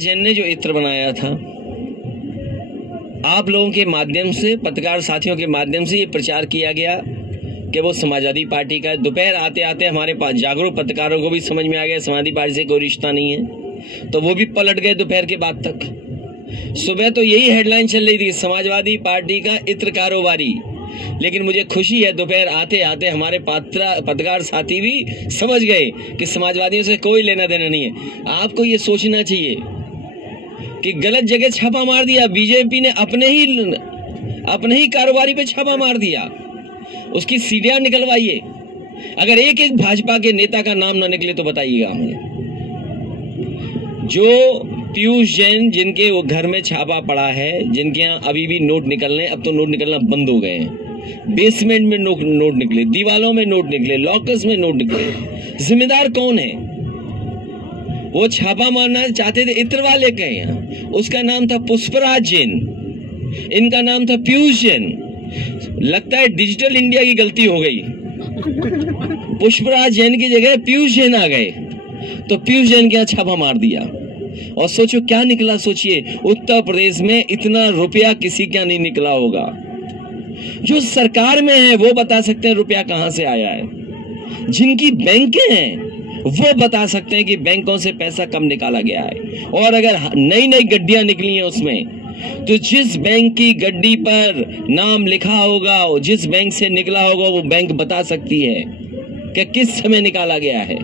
जैन ने जो इत्र बनाया था, आप लोगों के माध्यम से, पत्रकार साथियों के माध्यम से ये प्रचार किया गया कि वो समाजवादी पार्टी का। दोपहर आते आते हमारे पास जागरूक पत्रकारों को भी समझ में आ गया समाजवादी पार्टी से कोई रिश्ता नहीं है, तो वो भी पलट गए दोपहर के बाद तक। सुबह तो यही हेडलाइन चल रही थी, समाजवादी पार्टी का इत्र कारोबारी। लेकिन मुझे खुशी है दोपहर आते आते हमारे पत्रकार साथी भी समझ गए कि समाजवादियों से कोई लेना देना नहीं है। आपको ये सोचना चाहिए कि गलत जगह छापा मार दिया, बीजेपी ने अपने ही कारोबारी पे छापा मार दिया, उसकी सीढ़ियां निकलवाइए। अगर एक एक भाजपा के नेता का नाम ना निकले तो बताइएगा हमें। जो पीयूष जैन जिनके वो घर में छापा पड़ा है, जिनके यहाँ अभी भी नोट निकल रहे हैं, अब तो नोट निकलना बंद हो गए हैं। बेसमेंट में नोट निकले, दीवालों में नोट निकले, लॉकर्स में नोट निकले। जिम्मेदार कौन है? वो छापा मारना चाहते थे इत्र वाले के यहाँ, उसका नाम था पुष्पराज जैन, इनका नाम था पीयूष जैन। लगता है डिजिटल इंडिया की गलती हो गई, पुष्पराज जैन की जगह पीयूष जैन आ गए, तो पीयूष जैन के यहाँ छापा मार दिया। और सोचो क्या निकला, सोचिए उत्तर प्रदेश में इतना रुपया किसी का नहीं निकला होगा। जो सरकार में है वो बता सकते हैं रुपया कहां से आया है, जिनकी बैंकें हैं वो बता सकते हैं कि बैंकों से पैसा कम निकाला गया है। और अगर नई नई गड्डियां निकली हैं उसमें, तो जिस बैंक की गड्डी पर नाम लिखा होगा, जिस बैंक से निकला होगा, वो बैंक बता सकती है कि किस समय निकाला गया है।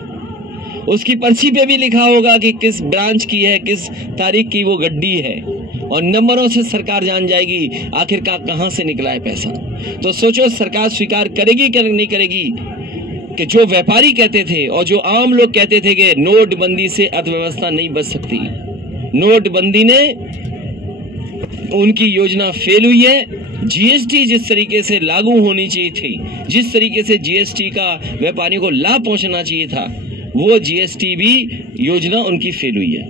उसकी पर्ची पे भी लिखा होगा कि किस ब्रांच की है, किस तारीख की वो गड्डी है, और नंबरों से सरकार जान जाएगी आखिरकार कहां से निकला है पैसा। तो सोचो सरकार स्वीकार करेगी कि नहीं करेगी कि जो व्यापारी कहते थे और जो आम लोग कहते थे कि नोटबंदी से अर्थव्यवस्था नहीं बच सकती, नोटबंदी ने उनकी योजना फेल हुई है। जीएसटी जिस तरीके से लागू होनी चाहिए थी, जिस तरीके से जीएसटी का व्यापारियों को लाभ पहुंचना चाहिए था, वो जीएसटी भी योजना उनकी फेल हुई है।